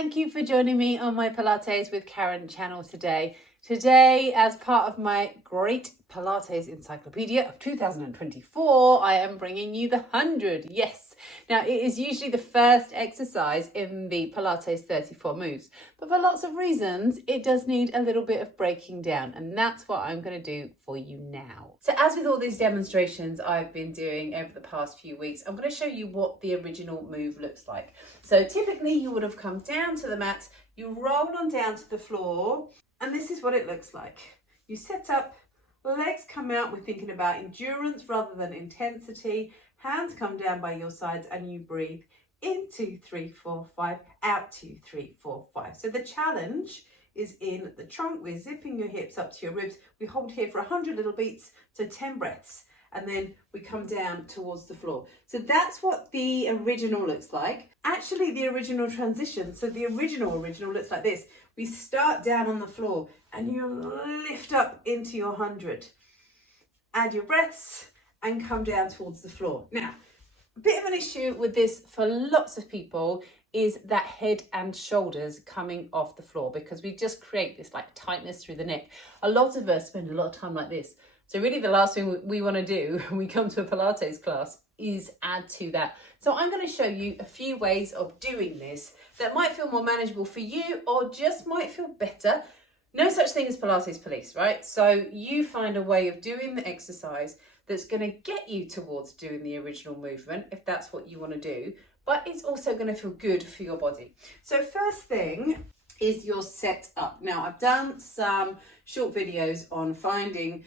thank you for joining me on my Pilates with Karen channel today. Today, as part of my great Pilatesencyclopedia of 2024, I am bringing you the 100. Yes. Now, it is usually the first exercise in the Pilates 34 moves, but for lots of reasons, it does need a little bit of breaking down, and that's what I'm going to do for you now. So as with all these demonstrations I've been doing over the past few weeks, I'm going to show you what the original move looks like. So typically you would have come down to the mat, you roll on down to the floor, and this is what it looks like. You set up, legs come out, we're thinking about endurance rather than intensity, hands come down by your sides, and you breathe in 2, 3, 4, 5, out 2, 3, 4, 5. So the challenge is in the trunk. We're zipping your hips up to your ribs. We hold here for 100 little beats, so 10 breaths, and then we come down towards the floor. So that's what the original looks like. Actually, the original transition, so the original looks like this. We start down on the floor and you lift up into your 100. Add your breaths and come down towards the floor. Now, a bit of an issue with this for lots of people is that head and shoulders coming off the floor, because we just create this like tightness through the neck. A lot of us spend a lot of time like this. So really the last thing we want to do when we come to a Pilates class is add to that. So I'm going to show you a few ways of doing this that might feel more manageable for you or just might feel better. No such thing as Pilates police, right? So you find a way of doing the exercise that's going to get you towards doing the original movement, if that's what you want to do, but it's also going to feel good for your body. So first thing is your set up. Now, I've done some short videos on finding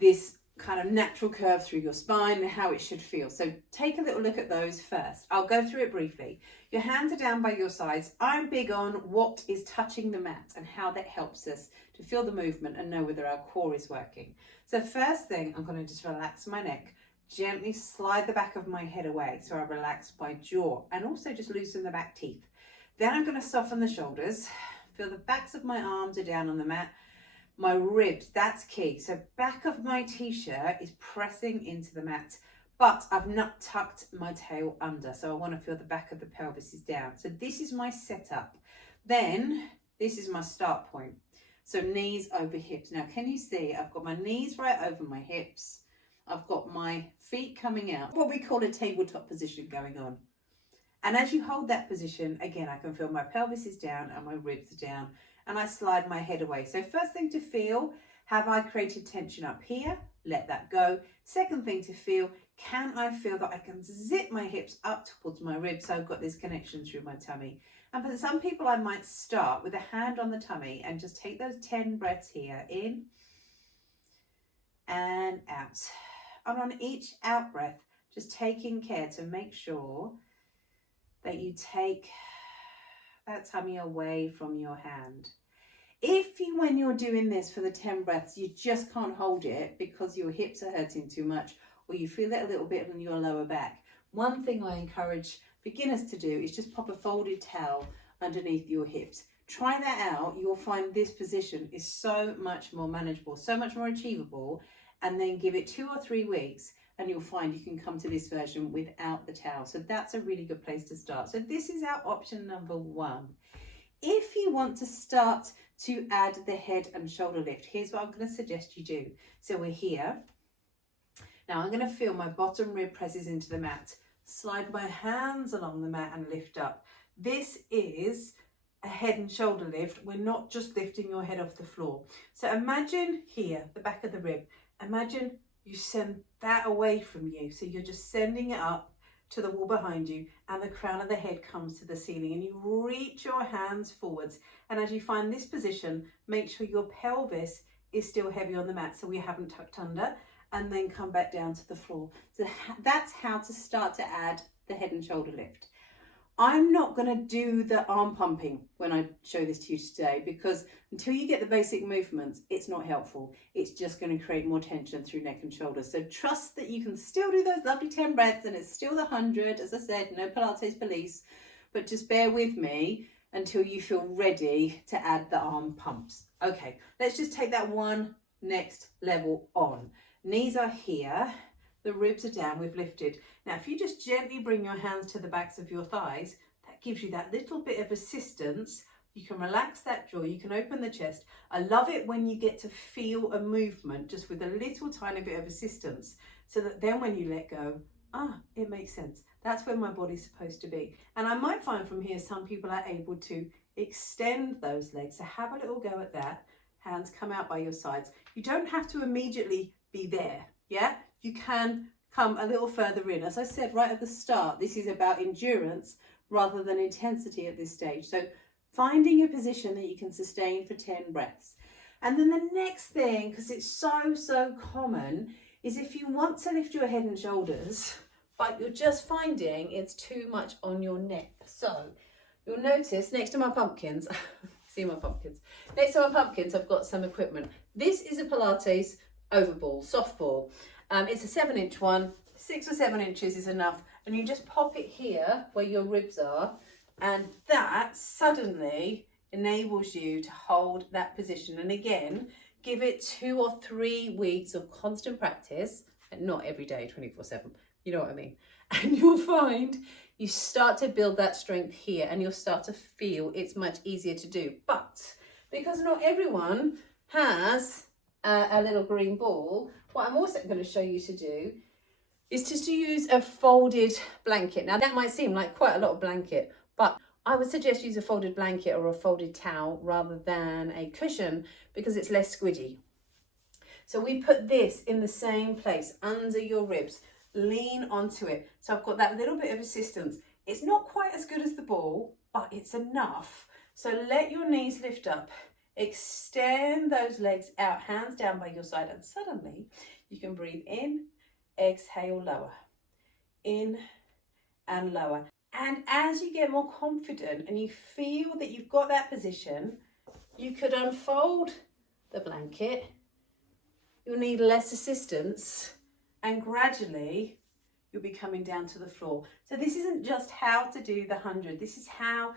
this kind of natural curve through your spine and how it should feel. So take a little look at those first. I'll go through it briefly. Your hands are down by your sides. I'm big on what is touching the mat and how that helps us to feel the movement and know whether our core is working. So first thing, I'm going to just relax my neck, gently slide the back of my head away so I relax my jaw and also just loosen the back teeth. Then I'm going to soften the shoulders, feel the backs of my arms are down on the mat. My ribs, that's key. So back of my t-shirt is pressing into the mat, but I've not tucked my tail under. So I want to feel the back of the pelvis is down. So this is my setup. Then this is my start point. So knees over hips. Now, can you see I've got my knees right over my hips. I've got my feet coming out, what we call a tabletop position going on. And as you hold that position, again, I can feel my pelvis is down and my ribs are down. And I slide my head away. So first thing to feel, have I created tension up here? Let that go. Second thing to feel, can I feel that I can zip my hips up towards my ribs so I've got this connection through my tummy? And for some people, I might start with a hand on the tummy and just take those 10 breaths here, in and out. And on each out breath, just taking care to make sure that you take that tummy away from your hand. If you, when you're doing this for the 10 breaths, you just can't hold it because your hips are hurting too much or you feel it a little bit on your lower back, one thing I encourage beginners to do is just pop a folded towel underneath your hips. Try that out. You'll find this position is so much more manageable, so much more achievable, and then give it 2 or 3 weeks and you'll find you can come to this version without the towel. So that's a really good place to start. So this is our option number 1. If you want to start to add the head and shoulder lift, here's what I'm going to suggest you do. So we're here. Now I'm going to feel my bottom rib presses into the mat. Slide my hands along the mat and lift up. This is a head and shoulder lift. We're not just lifting your head off the floor. So imagine here, the back of the rib. Imagine you send that away from you. So you're just sending it up to the wall behind you and the crown of the head comes to the ceiling and you reach your hands forwards. And as you find this position, make sure your pelvis is still heavy on the mat so we haven't tucked under, and then come back down to the floor. So that's how to start to add the head and shoulder lift. I'm not going to do the arm pumping when I show this to you today because until you get the basic movements, it's not helpful. It's just going to create more tension through neck and shoulders. So trust that you can still do those lovely 10 breaths and it's still the 100. As I said, no Pilates police, but just bear with me until you feel ready to add the arm pumps. Okay, let's just take that one next level on. Knees are here. The ribs are down, we've lifted. Now, if you just gently bring your hands to the backs of your thighs, that gives you that little bit of assistance. You can relax that jaw, you can open the chest. I love it when you get to feel a movement just with a little tiny bit of assistance, so that then when you let go, it makes sense. That's where my body's supposed to be. And I might find from here some people are able to extend those legs. So have a little go at that. Hands come out by your sides. You don't have to immediately be there, yeah? You can come a little further in. As I said right at the start, this is about endurance rather than intensity at this stage. So finding a position that you can sustain for 10 breaths. And then the next thing, because it's so common, is if you want to lift your head and shoulders, but you're just finding it's too much on your neck. So you'll notice next to my pumpkins, see my pumpkins, next to my pumpkins, I've got some equipment. This is a Pilates Overball, soft ball. It's a 7-inch one, 6 or 7 inches is enough. And you just pop it here where your ribs are, and that suddenly enables you to hold that position. And again, give it 2 or 3 weeks of constant practice, and not every day, 24/7. You know what I mean? And you'll find you start to build that strength here, and you'll start to feel it's much easier to do. But because not everyone has a little green ball, what I'm also going to show you to do is just to use a folded blanket. Now that might seem like quite a lot of blanket, but I would suggest use a folded blanket or a folded towel rather than a cushion, because it's less squidgy. So we put this in the same place under your ribs. Lean onto it. So I've got that little bit of assistance. It's not quite as good as the ball, but it's enough. So let your knees lift up. Extend those legs out, hands down by your side, and suddenly you can breathe in, exhale, lower, in and lower. And as you get more confident and you feel that you've got that position, you could unfold the blanket. You'll need less assistance, and gradually you'll be coming down to the floor. So this isn't just how to do the 100. This is how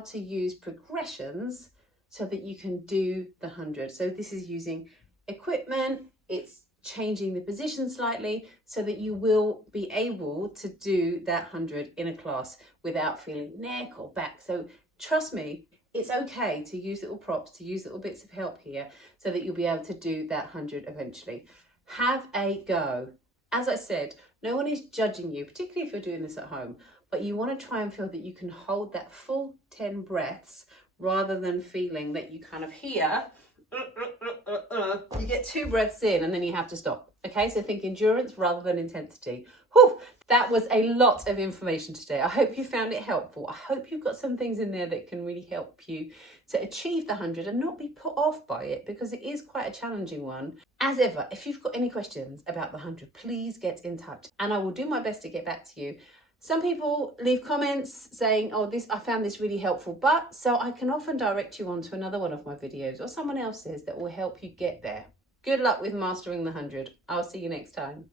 to use progressions so that you can do the 100. So this is using equipment. It's changing the position slightly so that you will be able to do that 100 in a class without feeling neck or back. So trust me, it's okay to use little props, to use little bits of help here so that you'll be able to do that 100 eventually. Have a go. As I said, no one is judging you, particularly if you're doing this at home, but you want to try and feel that you can hold that full 10 breaths rather than feeling that you kind of hear, you get 2 breaths in and then you have to stop. Okay, so think endurance rather than intensity. Whew, that was a lot of information today. I hope you found it helpful. I hope you've got some things in there that can really help you to achieve the 100 and not be put off by it, because it is quite a challenging one. As ever, if you've got any questions about the 100, please get in touch and I will do my best to get back to you. Some people leave comments saying, oh, I found this really helpful, but so I can often direct you on to another one of my videos or someone else's that will help you get there. Good luck with mastering the 100. I'll see you next time.